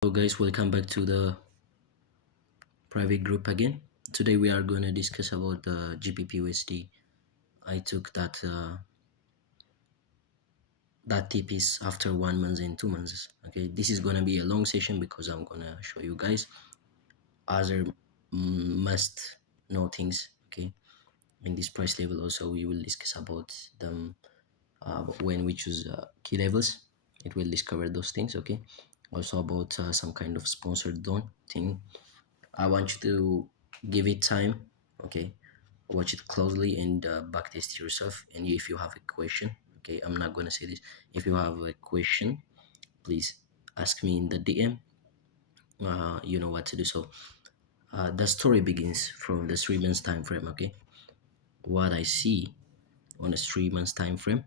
Hello guys, welcome back to the private group again. Today we are going to discuss about the GBP I took that tip is after 1 month and 2 months. Okay, this is going to be a long session because I'm going to show you guys other must know things. Okay, in this price level also we will discuss about them when we choose key levels. It will discover those things. Okay, also about some kind of sponsored zone thing. I want you to give it time, okay? Watch it closely and backtest yourself. And if you have a question, okay, I'm not gonna say this. If you have a question, please ask me in the DM. You know what to do. So the story begins from the 3 months time frame. Okay, what I see on a 3 months time frame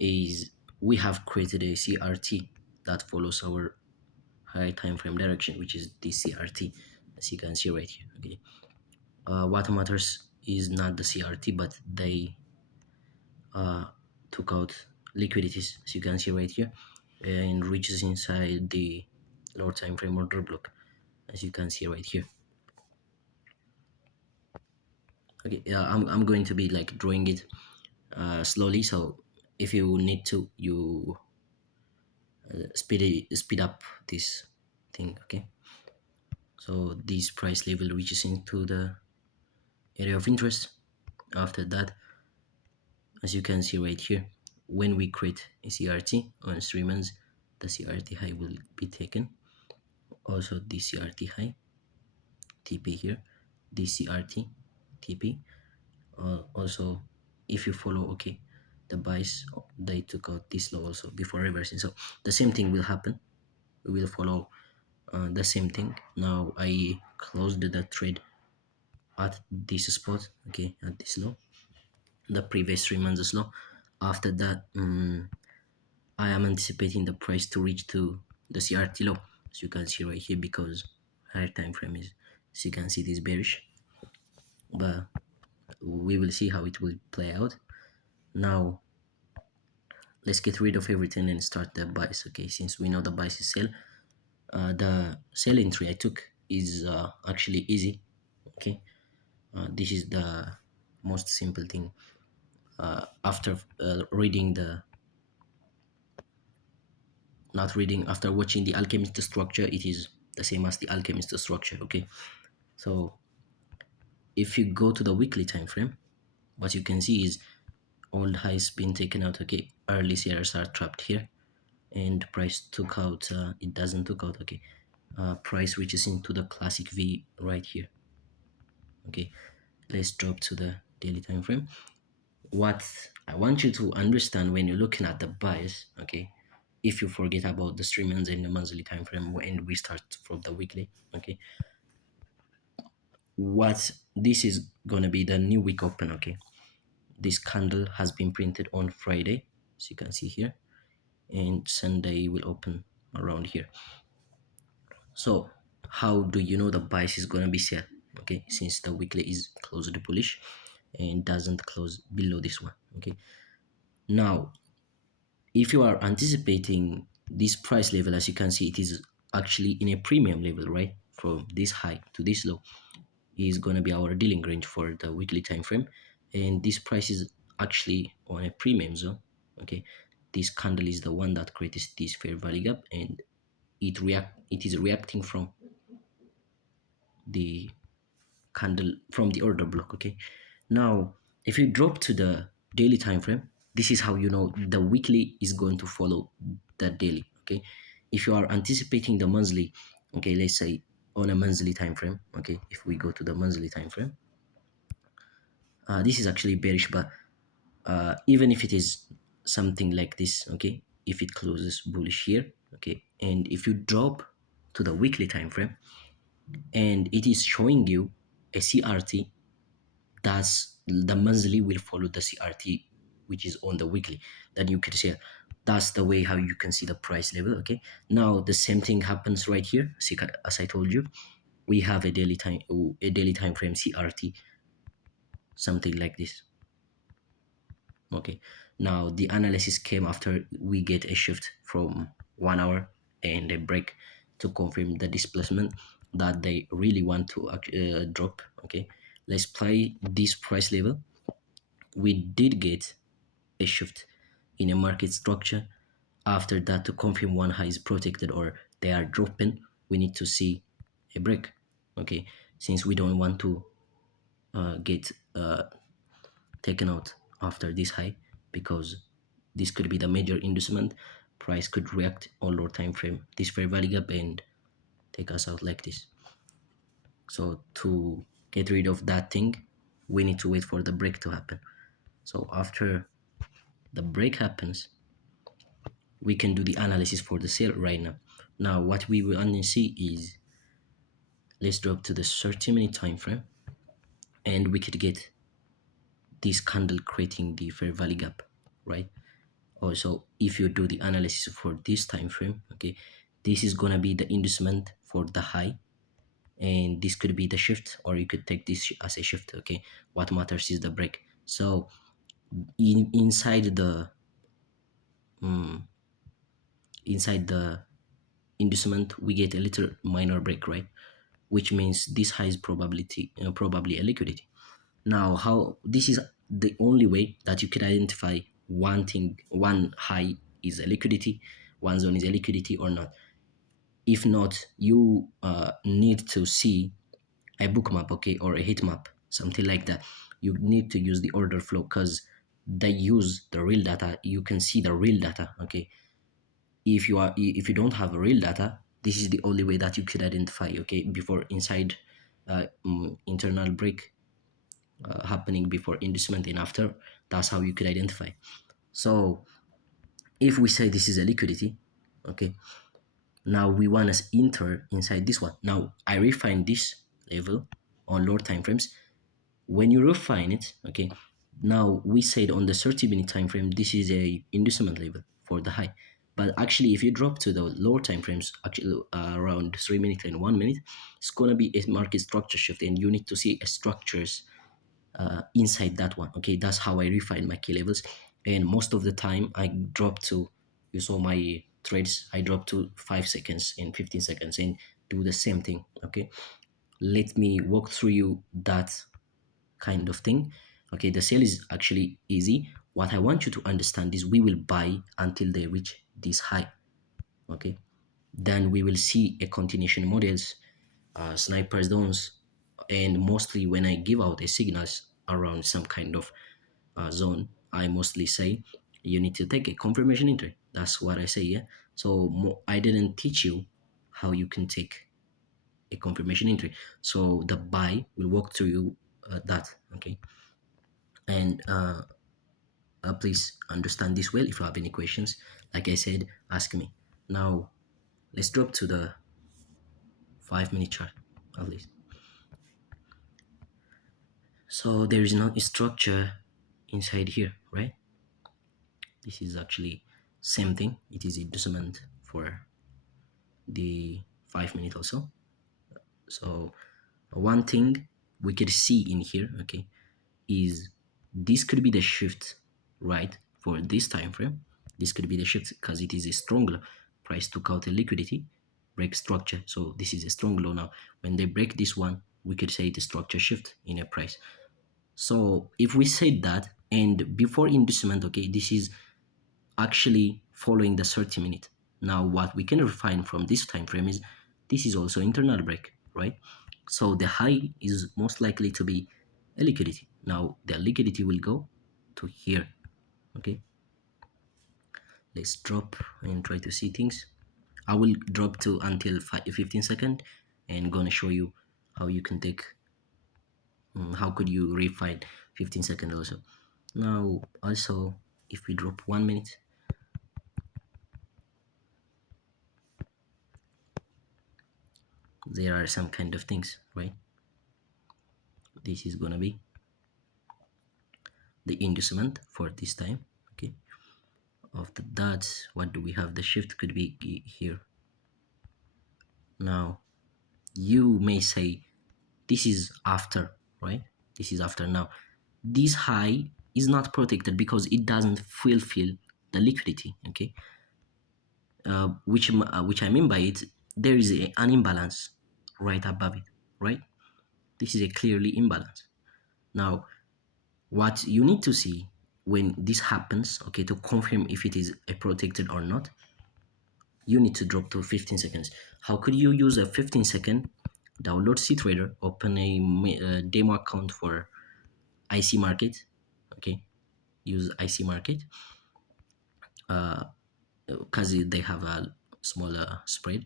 is we have created a CRT that follows our high time frame direction, which is the CRT, as you can see right here. Okay, what matters is not the CRT, but they uh, took out liquidities, as you can see right here, and reaches inside the lower time frame order block, as you can see right here. Okay, I'm going to be like drawing it slowly, so if you need to, you speed up this thing. Okay, so this price level reaches into the area of interest. After that, as you can see right here, when we create a CRT on 3 months, the CRT high will be taken. Also the CRT high, TP here, the CRT, TP. Also, if you follow, okay, the buys, they took out this low also before reversing. So the same thing will happen. We will follow the same thing. Now I closed the trade at this spot, okay, at this low, the previous 3 months low. After that, I am anticipating the price to reach to the CRT low, as you can see right here, because higher time frame is, as you can see, this bearish, but we will see how it will play out. Now let's get rid of everything and start the buys. Okay, since we know the buys is sell, the sell entry I took is actually easy. Okay, this is the most simple thing. After reading the not reading after watching the alchemist structure, it is the same as the alchemist structure. Okay, so if you go to the weekly time frame, what you can see is all highs been taken out. Okay, early sellers are trapped here, and price took out, it doesn't took out. Okay, price reaches into the classic V right here. Okay, let's drop to the daily time frame. What I want you to understand when you're looking at the buys, okay, if you forget about the 3 months and the monthly time frame, and we start from the weekly, okay, what this is gonna be the new week open. Okay, this candle has been printed on Friday, as you can see here, and Sunday will open around here. So how do you know the bias is gonna be sell? Okay, since the weekly is closed bullish and doesn't close below this one. Okay, now if you are anticipating this price level, as you can see, it is actually in a premium level, right? From this high to this low is going to be our dealing range for the weekly time frame, and this price is actually on a premium zone. Okay, this candle is the one that creates this fair value gap, and it is reacting from the candle from the order block. Okay, now if you drop to the daily time frame, this is how you know the weekly is going to follow the daily. Okay, if you are anticipating the monthly, okay, let's say on a monthly time frame, okay, if we go to the monthly time frame, this is actually bearish, but even if it is something like this, okay, if it closes bullish here, okay, and if you drop to the weekly time frame and it is showing you a CRT, that's the monthly will follow the CRT, which is on the weekly. Then you can see that's the way how you can see the price level. Okay, now the same thing happens right here. See, as I told you, we have a daily time frame CRT, something like this. Okay, now the analysis came after we get a shift from 1 hour and a break to confirm the displacement that they really want to drop. Okay, let's play this price level. We did get a shift in a market structure. After that, to confirm one high is protected or they are dropping, we need to see a break. Okay, since we don't want to get taken out after this high, because this could be the major inducement, price could react on lower time frame, this fair value gap, and take us out like this. So to get rid of that thing, we need to wait for the break to happen. So after the break happens, we can do the analysis for the sale right now. Now what we will only see is, let's drop to the 30-minute time frame, and we could get this candle creating the fair value gap, right? Also, if you do the analysis for this time frame, okay, this is gonna be the inducement for the high, and this could be the shift, or you could take this as a shift. Okay, what matters is the break. So inside the um, inside the inducement, we get a little minor break, right? Which means this high is probably a liquidity. Now, how this is the only way that you can identify one thing, one high is a liquidity, one zone is a liquidity or not. If not, you need to see a book map, okay, or a heat map, something like that. You need to use the order flow, because they use the real data. You can see the real data, okay. If you don't have a real data, this is the only way that you could identify, okay, before inside internal break happening, before inducement and after. That's how you could identify. So if we say this is a liquidity, okay, now we want to enter inside this one. Now I refine this level on lower time frames. When you refine it, okay, now we said on the 30-minute time frame, this is a inducement level for the high. But actually, if you drop to the lower time frames, actually around 3 minutes and 1 minute, it's gonna be a market structure shift, and you need to see a structures inside that one. Okay, that's how I refine my key levels. And most of the time I drop to, you saw my trades, I drop to 5 seconds and 15 seconds and do the same thing. Okay, let me walk through you that kind of thing. Okay, the sale is actually easy. What I want you to understand is we will buy until they reach this high. Okay, then we will see a continuation models, sniper zones, and mostly when I give out a signals around some kind of zone, I mostly say you need to take a confirmation entry. That's what I say. Yeah, so I didn't teach you how you can take a confirmation entry, so the buy will walk through you that. Okay, and please understand this well. If you have any questions, like I said, ask me. Now let's drop to the 5-minute chart at least. So there is no structure inside here, right? This is actually same thing. It is a document for the 5 minute also. So one thing we could see in here, okay, is this could be the shift, right? For this time frame, this could be the shift because it is a strong low. Price took out a liquidity, break structure. So this is a strong low now. When they break this one, we could say it's a structure shift in a price. So if we said that, and before inducement, okay, this is actually following the 30-minute. Now what we can refine from this time frame is this is also internal break, right? So the high is most likely to be a liquidity. Now the liquidity will go to here. Okay, let's drop and try to see things. I will drop to until 15 seconds and gonna show you how you can take how could you refine 15 seconds also. Now also, if we drop 1 minute, there are some kind of things, right? This is gonna be the inducement for this time. Okay, after that, what do we have? The shift could be here. Now you may say this is after, right? This is after. Now this high is not protected because it doesn't fulfill the liquidity. Okay, which I mean by it, there is an imbalance right above it, right? This is a clearly imbalance. Now, what you need to see when this happens, okay, to confirm if it is a protected or not, you need to drop to 15 seconds. How could you use a 15-second? Download CTrader, open a demo account for IC market, okay, use IC market, because they have a smaller spread,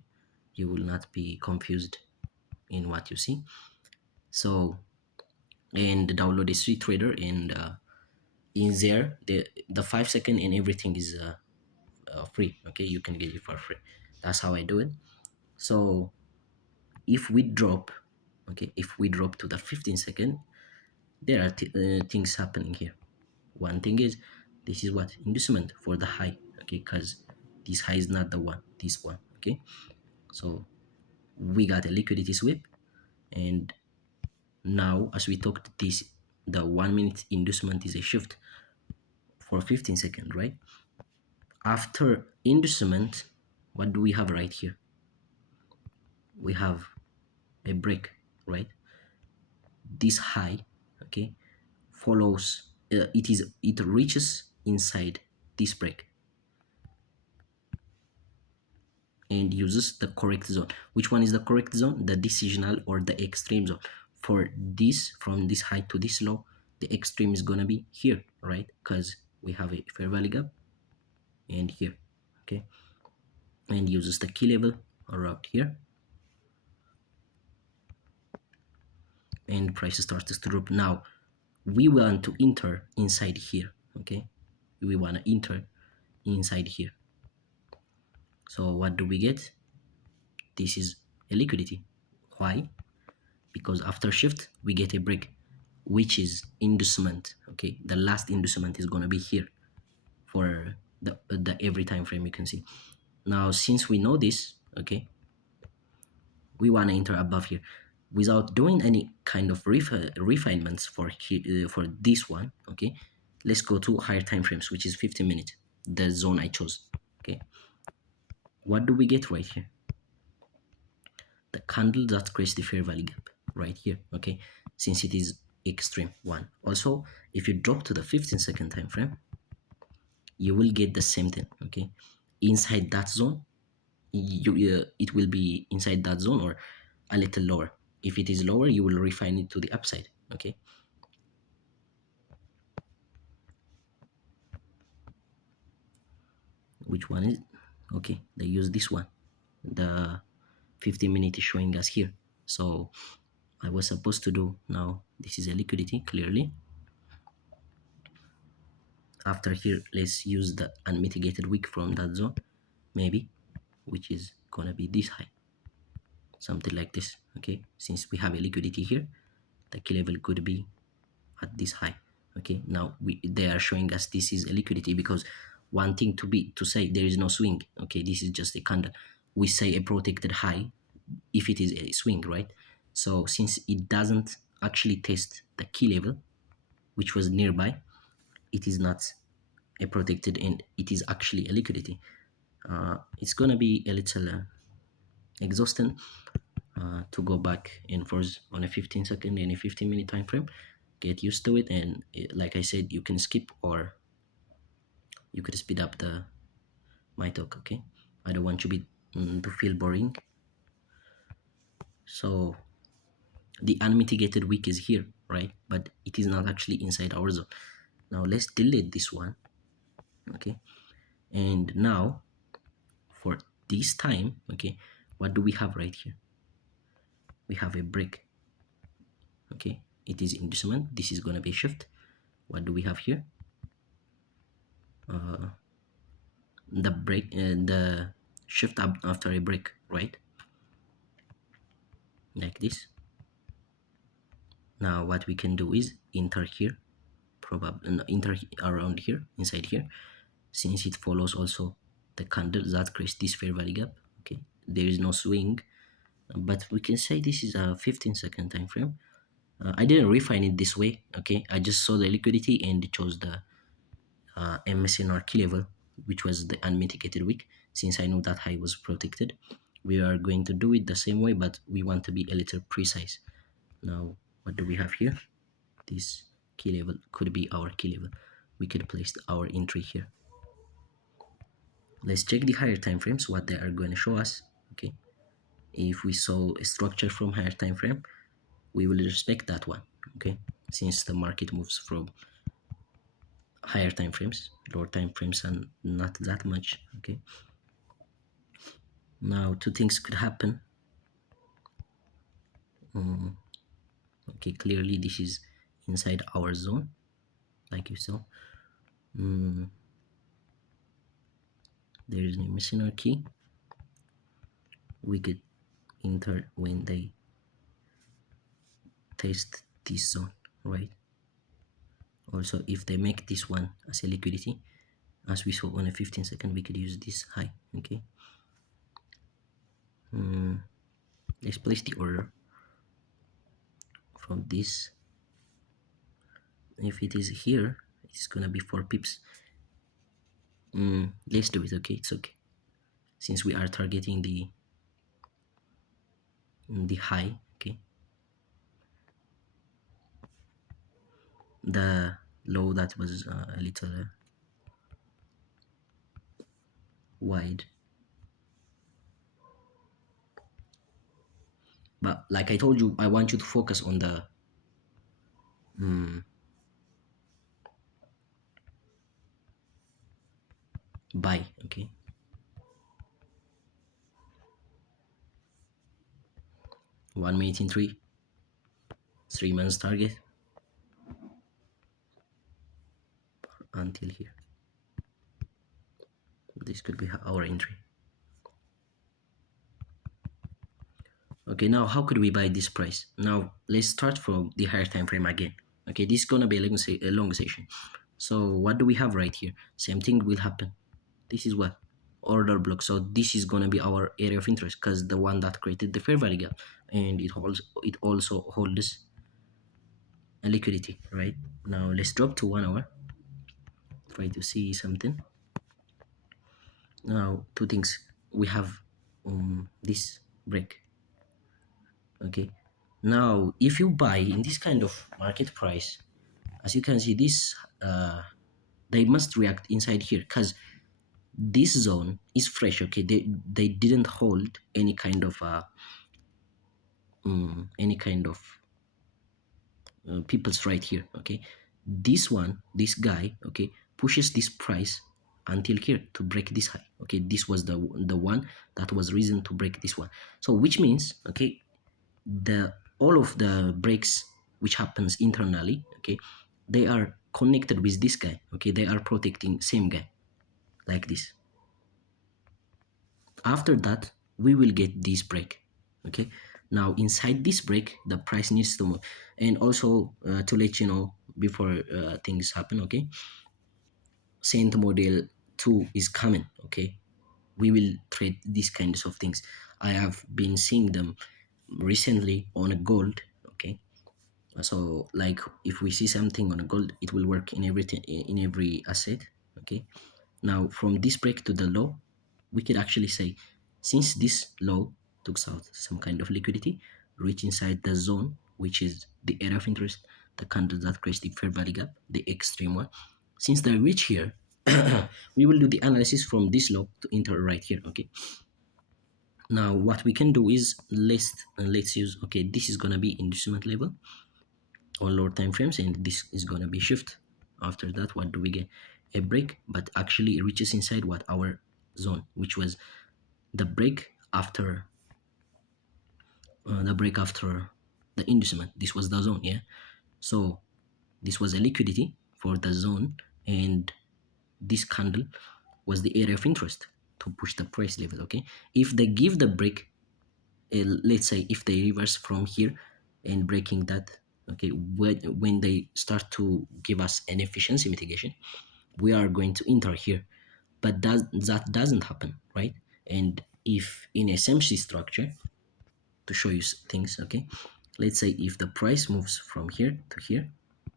you will not be confused in what you see. So, and download a CTrader, and in there the 5 second and everything is free, okay, you can get it for free. That's how I do it. So if we drop, okay, if we drop to the 15-second, there are things happening here. One thing is, this is what inducement for the high, okay, because this high is not the one, this one, okay. So we got a liquidity sweep, and now as we talked, this the 1 minute inducement is a shift for 15-second, right? After inducement, what do we have right here? We have a break, right? This high, okay, follows, it reaches inside this break and uses the correct zone. Which one is the correct zone? The decisional or the extreme zone. For this, from this high to this low, the extreme is gonna be here, right? Because we have a fair value gap and here, okay, and uses the key level around here, and price starts to drop. Now we want to enter inside here, okay, we want to enter inside here. So what do we get? This is a liquidity. Why? Because after shift we get a break, which is inducement, okay, the last inducement is going to be here for the every time frame, you can see. Now since we know this, okay, we want to enter above here without doing any kind of refinements for this one, okay. Let's go to higher time frames, which is 15 minutes, the zone I chose, okay. What do we get right here? The candle that creates the fair value gap right here, okay, since it is extreme one. Also, if you drop to the 15-second time frame, you will get the same thing, okay. Inside that zone, it will be inside that zone or a little lower. If it is lower, you will refine it to the upside, okay. Which one is, okay, they use this one, the 15-minute is showing us here. So I was supposed to do, now this is a liquidity clearly. After here, let's use the unmitigated wick from that zone, maybe, which is gonna be this high, something like this, okay. Since we have a liquidity here, the key level could be at this high, okay. Now they are showing us this is a liquidity, because one thing to say there is no swing, okay, this is just a candle. We say a protected high if it is a swing, right? So since it doesn't actually test the key level, which was nearby, it is not a protected, and it is actually a liquidity. It's gonna be a little exhausting to go back and forth on a 15-second and a 15-minute time frame. Get used to it, and like I said, you can skip or you could speed up the my talk, okay. I don't want you to feel boring. So the unmitigated wick is here, right? But it is not actually inside our zone. Now let's delete this one, okay. And now for this time, okay, what do we have right here? We have a break, okay. It is inducement, this is gonna be shift. What do we have here? The break, the shift up after a break, right? Like this. Now what we can do is enter here, probably enter around here, inside here, since it follows also the candle that creates this fair value gap, okay. There is no swing, but we can say this is a 15-second time frame. I didn't refine it this way, okay. I just saw the liquidity and chose the MSNR key level, which was the unmitigated wick, since I know that high was protected. we are going to do it the same way, but we want to be a little precise. Now, what do we have here? This key level could be our key level. We could place our entry here. Let's check the higher time frames, what they are going to show us. Okay, if we saw a structure from higher time frame, we will respect that one. Okay, since the market moves from higher time frames, lower time frames, and not that much. Okay, now two things could happen. Okay, clearly this is inside our zone, like you saw. There is no missing our key. We could enter when they test this zone, right? Also, if they make this one as a liquidity, as we saw on a 15-second, we could use this high. Okay, let's place the order from this. If it is here, it's gonna be 4 pips. Let's do it. Okay, it's okay, since we are targeting the high. Okay, the low that was a little wide, but like I told you, I want you to focus on the buy. Okay, 1 minute in 3 months target until here. This could be our entry. Okay, now how could we buy this price? Now let's start from the higher time frame again. Okay, this is gonna be a long session. So what do we have right here? Same thing will happen. This is what? Order block. So this is gonna be our area of interest, because the one that created the fair value gap, and it also holds a liquidity, right? Now let's drop to 1 hour. Try to see something. Now two things. We have this break. Okay, now if you buy in this kind of market price, as you can see, this they must react inside here, because this zone is fresh. Okay, they didn't hold any kind of people's right here. Okay, this guy, okay, pushes this price until here to break this high. Okay, this was the one that was reason to break this one. So which means, okay, the all of the breaks which happens internally, okay, they are connected with this guy. Okay, they are protecting same guy, like this. After that, we will get this break. Okay, now inside this break, the price needs to move. And also to let you know before things happen, okay, Saint model 2 is coming. Okay, we will trade these kinds of things. I have been seeing them recently on a gold. Okay, so like if we see something on a gold, it will work in everything, in every asset. Okay, now from this break to the low, we could actually say, since this low took out some kind of liquidity, reach inside the zone, which is the area of interest, the candle that creates the fair value gap, the extreme one. Since they reach here, we will do the analysis from this low to enter right here. Okay, now what we can do is let's use, okay, this is gonna be inducement level on lower time frames, and this is gonna be shift. After that, what do we get? A break, but actually it reaches inside what? Our zone, which was the break after the inducement. This was the zone, yeah. So this was a liquidity for the zone, and this candle was the area of interest to push the price level. Okay, if they give the break, let's say if they reverse from here and breaking that, okay, when they start to give us an efficiency mitigation, we are going to enter here. But that doesn't happen, right? And if in SMC structure, to show you things, okay, let's say if the price moves from here to here,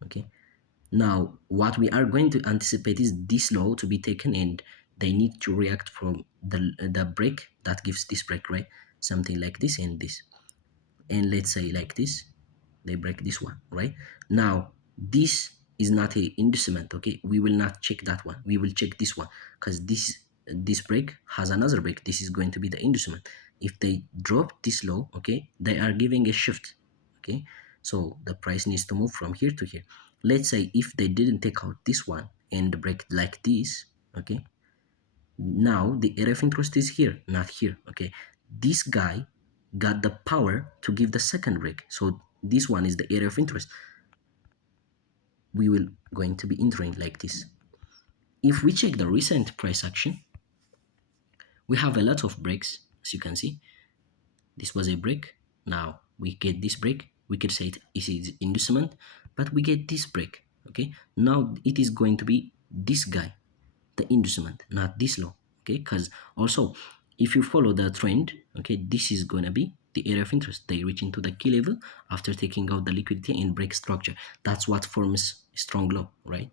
okay, now what we are going to anticipate is this low to be taken, and they need to react from the break that gives this break, right? Something like this and this, and let's say like this, they break this one, right? Now this is not a inducement, okay? We will not check that one, we will check this one, because this break has another break. This is going to be the inducement. If they drop this low, okay, they are giving a shift, okay? So the price needs to move from here to here. Let's say if they didn't take out this one and break like this, okay, now the area of interest is here, not here, okay? This guy got the power to give the second break, so this one is the area of interest. We will going to be entering like this. If we check the recent price action, we have a lot of breaks. As you can see, this was a break. Now we get this break. We could say it is inducement, but we get this break, okay? Now it is going to be this guy, the inducement, not this low, okay? Because also, if you follow the trend, okay, this is going to be the area of interest. They reach into the key level after taking out the liquidity and break structure. That's what forms a strong low, right?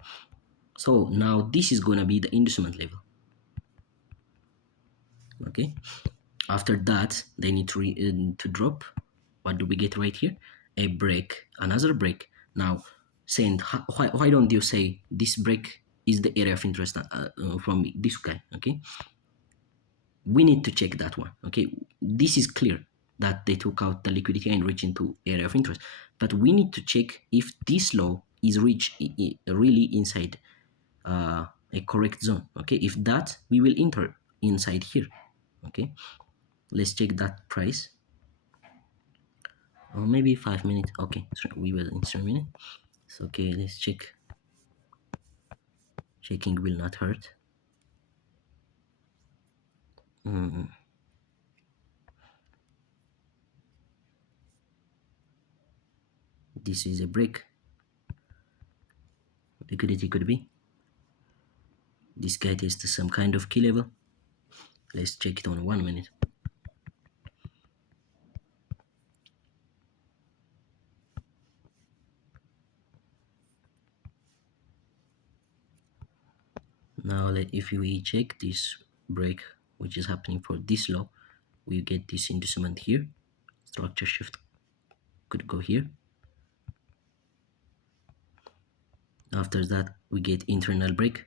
So now this is going to be the inducement level, okay? After that, they need to drop. What do we get right here? A break, another break. Now, saying why don't you say this break is the area of interest from this guy, okay? We need to check that one, okay? This is clear that they took out the liquidity and reach into area of interest, but we need to check if this low is reached really inside a correct zone, okay? If that, we will enter inside here, okay? Let's check that price, or maybe 5 minutes, okay? So we will in 3 minutes. So okay, let's check. Checking will not hurt. mm. This is a break. Liquidity could be this guy tests some kind of key level. Let's check it on 1 minute. Now if we check this break, which is happening for this low, we get this inducement here. Structure shift could go here. After that, we get internal break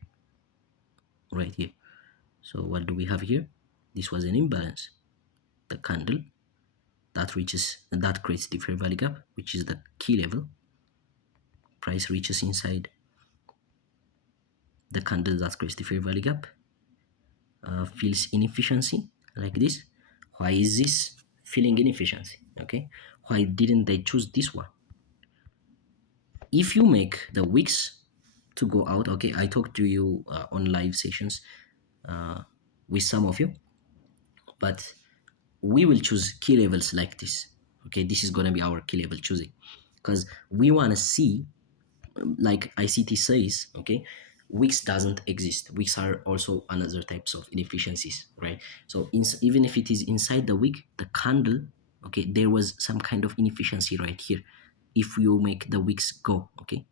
right here. So what do we have here? This was an imbalance. The candle that creates the fair value gap, which is the key level. Price reaches inside the candle that creates the fair value gap, feels inefficiency like this. Why is this feeling inefficiency? Okay, why didn't they choose this one? If you make the wicks to go out, okay, I talked to you on live sessions uh, with some of you, but we will choose key levels like this. Okay, this is going to be our key level choosing, because we want to see, like ICT says, okay, wicks doesn't exist. Wicks are also another types of inefficiencies, right? So even if it is inside the wick, the candle, okay, there was some kind of inefficiency right here. If you make the wicks go, okay,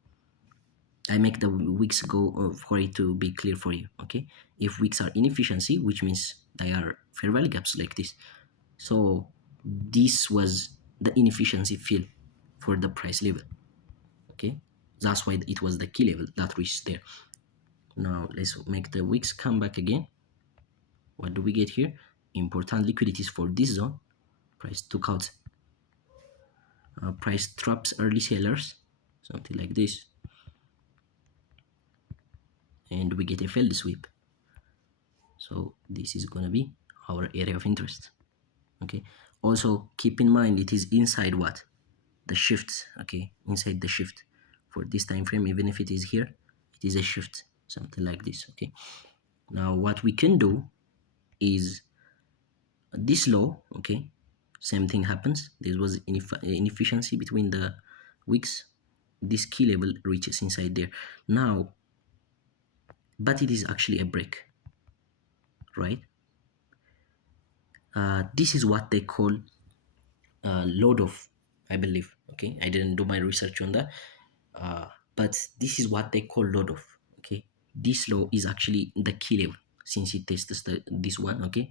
I make the wicks go for it to be clear for you, okay? If wicks are inefficiency, which means they are fair value gaps like this. So this was the inefficiency fill for the price level, okay? That's why it was the key level that reached there. Now let's make the wicks come back again. What do we get here? Important liquidities for this zone. Price took out, price traps early sellers, something like this, and we get a failed sweep. So this is gonna be our area of interest, okay? Also keep in mind it is inside what? The shift, okay? Inside the shift for this time frame, even if it is here, it is a shift, something like this, okay? Now what we can do is this low, okay, same thing happens. There was inefficiency between the wicks. This key level reaches inside there now, but it is actually a break, right? This is what they call load off, I believe, okay? I didn't do my research on that, but this is what they call load off, okay? This low is actually the key level. since it tests this one. Okay,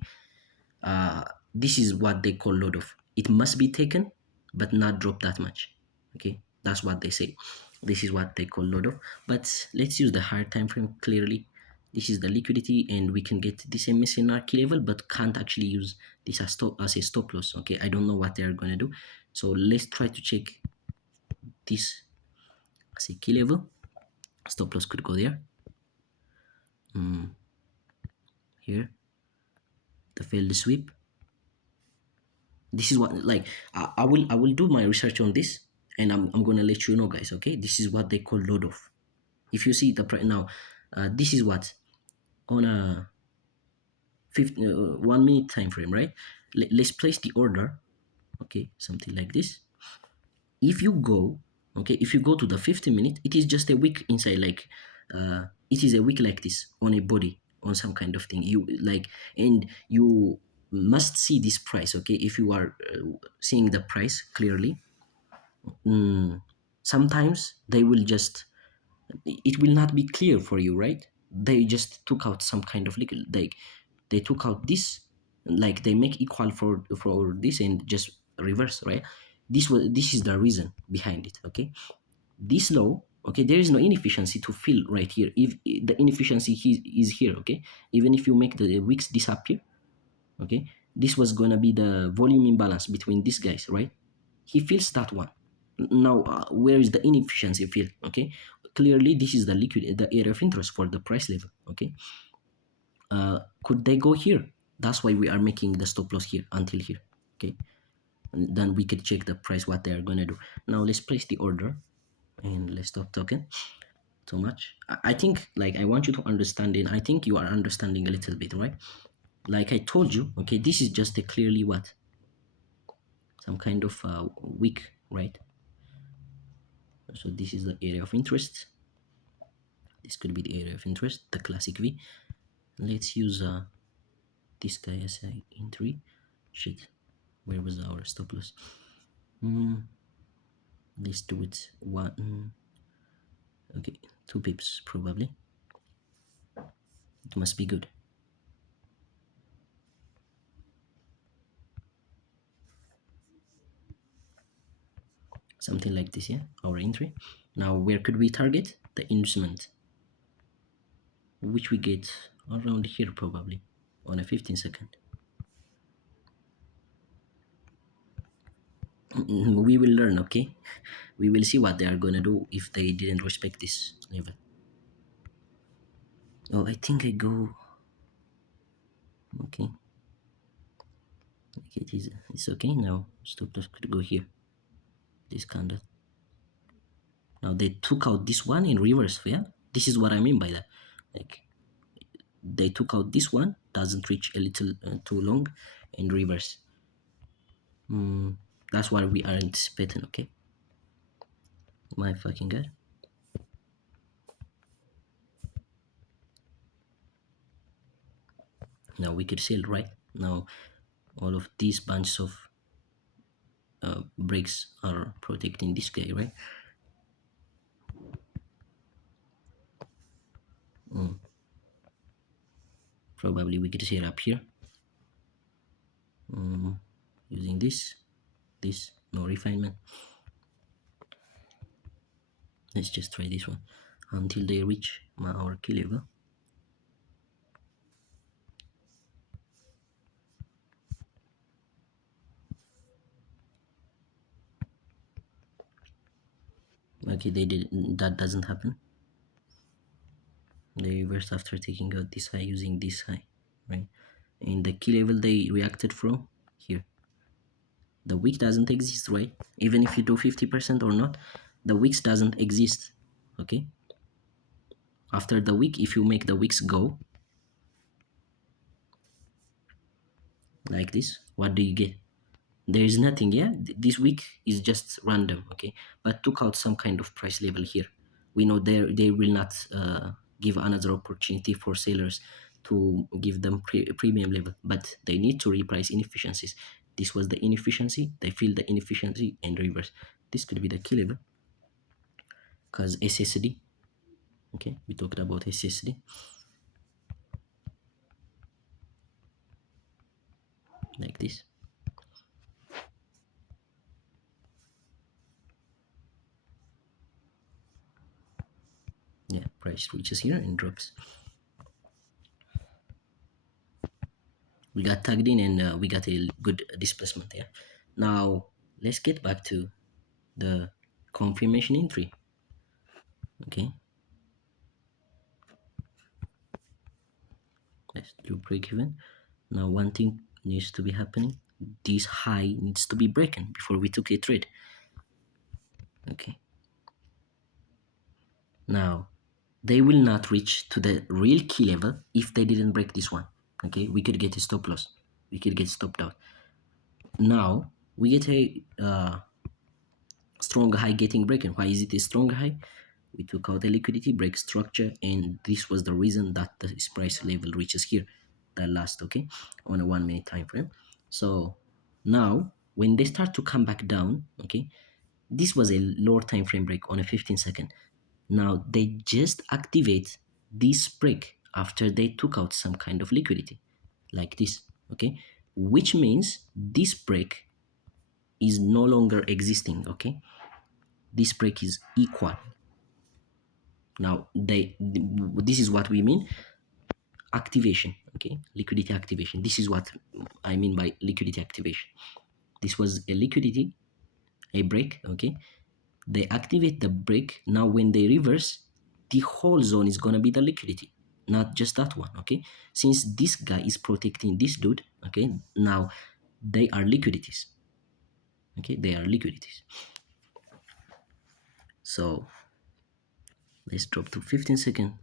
uh, this is what they call load off. It must be taken but not drop that much. Okay, that's what they say. This is what they call load off. But let's use the higher time frame. Clearly this is the liquidity, and we can get this MS in our key level, but can't actually use this as a stop loss. Okay, I don't know what they are going to do, so let's try to check this as a key level. Stop loss could go there. Here, the failed sweep. This is what, like, I will do my research on this, and I'm gonna let you know, guys. Okay, this is what they call load off. If you see the now, this is what on a 1 minute time frame, right? Let's place the order. Okay, something like this. If you go, okay, if you go to the 50 minute, it is just a wick inside, like, it is a wick like this on a body, on some kind of thing, you like, and you must see this price. Okay, if you are seeing the price clearly, sometimes they will just, it will not be clear for you, right? They just took out some kind of liquid, they took out this, like they make equal for this and just reverse, right? This is the reason behind it. Okay, this low, okay, there is no inefficiency to fill right here. If the inefficiency is here, okay, even if you make the wicks disappear, okay, this was gonna be the volume imbalance between these guys, right? He feels that one. Now, where is the inefficiency feel? Okay, clearly this is the liquid, the area of interest for the price level. Okay, could they go here? That's why we are making the stop loss here until here. Okay, and then we could check the price, what they are gonna do. Now let's place the order, and let's stop talking so much. I think, like, I want you to understand, and I think you are understanding a little bit, right? Like I told you, okay, this is just a clearly what, some kind of wick, right? So this is the area of interest. This could be the area of interest, the classic V. Let's use this guy as a entry. Shit, where was our stop loss? Let's do it one. Okay, 2 pips probably. It must be good. Something like this, yeah, our entry. Now where could we target the instrument, which we get around here probably on a 15 second. We will learn. Okay, we will see what they are gonna do if they didn't respect this level. Oh, I think I go. Okay, okay, it's okay now. Stop loss could go here, this candle. Now they took out this one in reverse. Yeah, this is what I mean by that. Like, they took out this one, doesn't reach a little too long, in reverse. That's what we are anticipating. Okay, my fucking god. Now we could sell, right? Now all of these bunches of breaks are protecting this guy, right? Probably we could sell up here, using this, no refinement. Let's just try this one until they reach our key level. Okay, that doesn't happen. They reversed after taking out this high, using this high, right? And the key level they reacted from here. The wick doesn't exist, right? Even if you do 50% or not, the wicks doesn't exist. Okay, after the wick, if you make the wicks go like this, what do you get? There is nothing. Yeah, this wick is just random. Okay, but took out some kind of price level here. We know they will not give another opportunity for sellers to give them premium level, but they need to reprice inefficiencies. This was the inefficiency, they feel the inefficiency and reverse. This could be the key level, because SSD. Okay, we talked about SSD. like this. Yeah, price reaches here and drops. We got tagged in and we got a good displacement there. Now let's get back to the confirmation entry. Okay, let's do break even. Now one thing needs to be happening. This high needs to be broken before we took a trade. Okay, now they will not reach to the real key level if they didn't break this one. Okay, we could get a stop loss, we could get stopped out. Now we get a strong high getting broken. Why is it a strong high? We took out the liquidity break structure, and this was the reason that the price level reaches here, the last, okay, on a 1 minute time frame. So now when they start to come back down, okay, this was a lower time frame break on a 15-second. Now they just activate this break after they took out some kind of liquidity like this, okay, which means this break is no longer existing. Okay, this break is equal. Now this is what we mean activation. Okay, liquidity activation. This is what I mean by liquidity activation. This was a liquidity, a break. Okay, they activate the break. Now when they reverse, the whole zone is gonna be the liquidity, not just that one. Okay, since this guy is protecting this dude, okay, now they are liquidities. Okay, they are liquidities. So let's drop to 15-second.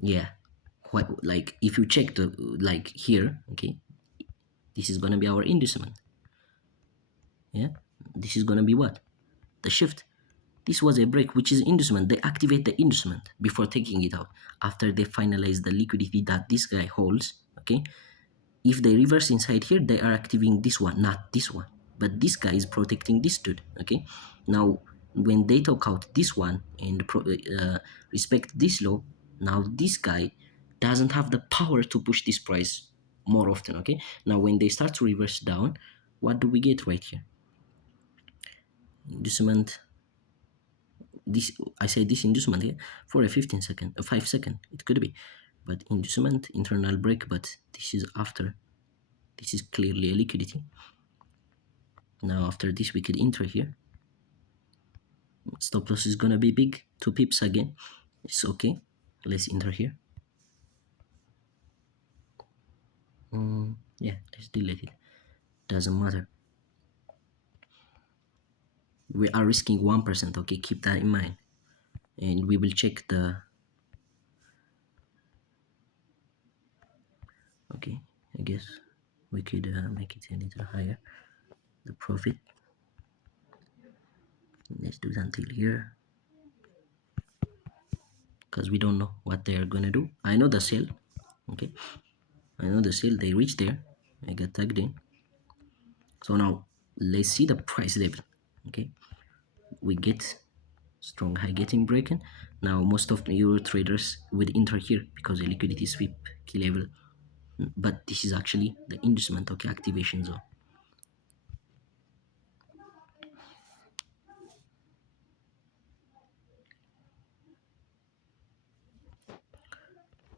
Yeah, what, like if you check the, like here, okay, this is gonna be our inducement. Yeah, this is gonna be what, the shift. This was a break, which is inducement. They activate the inducement before taking it out after they finalize the liquidity that this guy holds. Okay, if they reverse inside here, they are activating this one, not this one, but this guy is protecting this dude. Okay, now when they talk out this one and respect this law, now this guy doesn't have the power to push this price more often. Okay, now when they start to reverse down, what do we get right here? Inducement. This, I say this inducement here for a 15-second, a 5-second, it could be, but inducement internal break, but this is after, this is clearly a liquidity. Now after this we could enter here. Stop loss is gonna be big, 2 pips again. It's okay, let's enter here. Yeah, let's delete it, doesn't matter. We are risking 1%. Okay, keep that in mind, and we will check the, okay, I guess we could make it a little higher, the profit. Let's do it until here, because we don't know what they are gonna do. I know the sell. Okay, I know the sell, they reach there, I got tagged in. So now let's see the price level. Okay, we get strong high getting broken. Now most of the euro traders would enter here because the liquidity sweep key level, but this is actually the inducement. Okay, activation zone.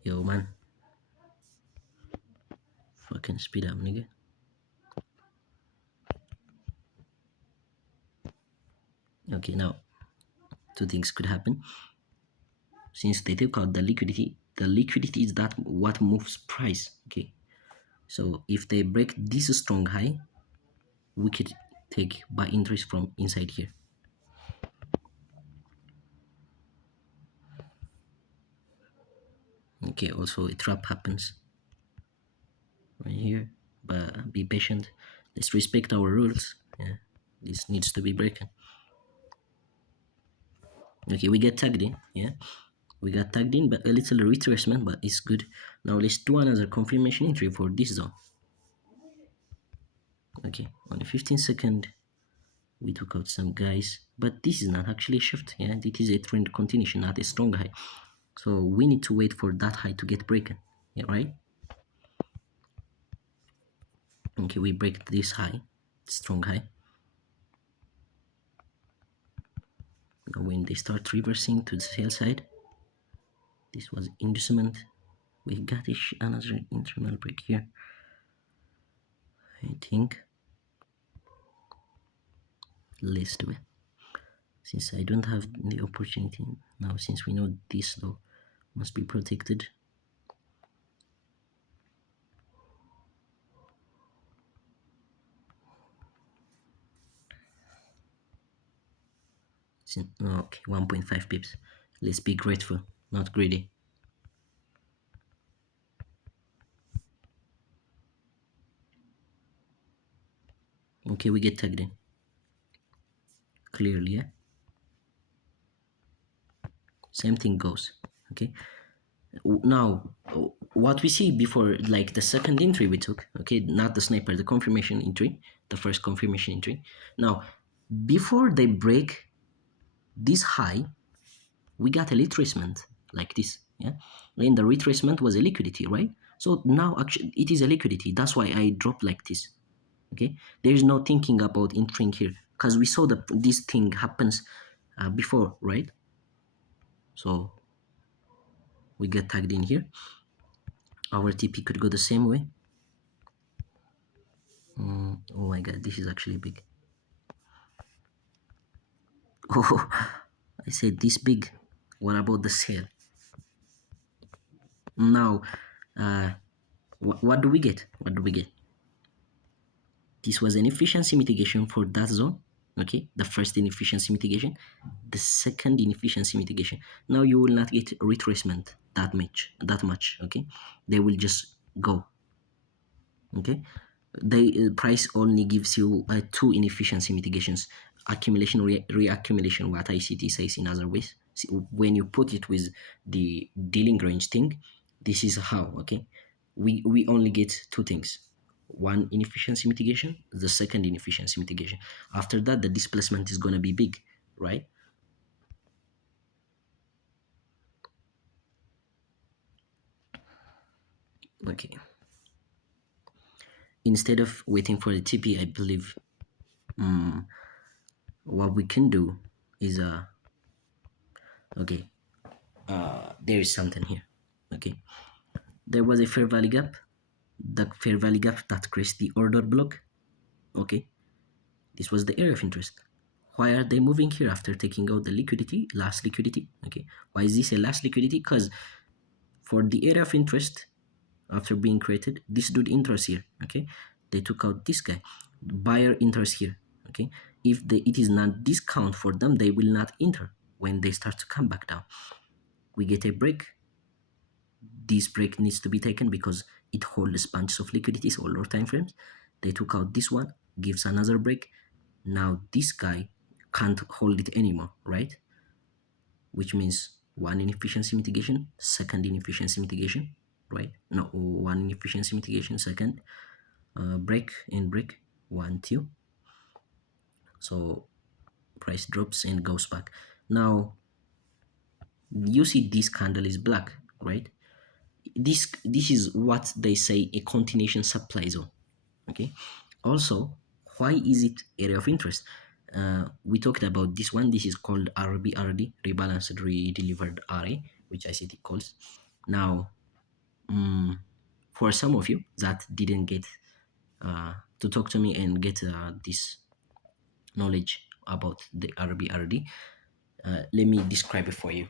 Yo man, fucking speed up, nigga. Okay, now two things could happen. Since they took out the liquidity is that what moves price. Okay, so if they break this strong high, we could take buy interest from inside here. Okay, also a trap happens right here, but be patient. Let's respect our rules. Yeah, this needs to be broken. Okay, we get tagged in. Yeah, we got tagged in, but a little retracement, but it's good. Now let's do another confirmation entry for this zone. Okay, on a 15-second, we took out some guys, but this is not actually a shift. Yeah, it is a trend continuation, not a strong high. So we need to wait for that high to get broken. Yeah, right? Okay, we break this high, strong high. When they start reversing to the sell side, this was inducement. We got another internal break here. I think let's do it. Since I don't have the opportunity now, since we know this though must be protected. Okay, 1.5 pips. Let's be grateful, not greedy. Okay, we get tagged in. Clearly, yeah? Same thing goes. Okay. Now, what we see before, like the second entry we took, okay, not the sniper, the confirmation entry, the first confirmation entry. Now, before they break this high, we got a retracement like this, yeah? And the retracement was a liquidity, right? So now actually it is a liquidity. That's why I dropped like this, okay? There is no thinking about entering here because we saw that this thing happens before, right? So we get tagged in here. Our TP could go the same way. Oh my god, this is actually big. Oh, I said this big. What about the sale? Now, what do we get? What do we get? This was an efficiency mitigation for that zone. Okay, the first inefficiency mitigation, the second inefficiency mitigation. Now you will not get retracement that much. That much. Okay, they will just go. Okay, the price only gives you two inefficiency mitigations: accumulation, reaccumulation, what ICT says in other ways. See, when you put it with the dealing range thing, this is how. Okay, we only get two things: one inefficiency mitigation, the second inefficiency mitigation. After that, the displacement is going to be big, right? Okay, instead of waiting for the TP, I believe what we can do is okay, there is something here. Okay, there was a fair value gap, the fair value gap that creates the order block. Okay, this was the area of interest. Why are they moving here after taking out the liquidity, last liquidity? Okay, why is this a last liquidity? Because for the area of interest, after being created, this dude enters here. Okay, they took out this guy, buyer enters here. Okay, if it is not discount for them, they will not enter when they start to come back down. We get a break. This break needs to be taken because it holds bunches of liquidities all our time frames. They took out this one, gives another break. Now this guy can't hold it anymore, right? Which means one inefficiency mitigation, second inefficiency mitigation, right? No, one inefficiency mitigation, second break in break, 1 2. So price drops and goes back. Now you see this candle is black, right? This is what they say a continuation supply zone. Okay, also, why is it area of interest? We talked about this one. This is called RBRD, rebalanced redelivered array, which ICT calls. Now, for some of you that didn't get to talk to me and get this knowledge about the RBRD, let me describe it for you.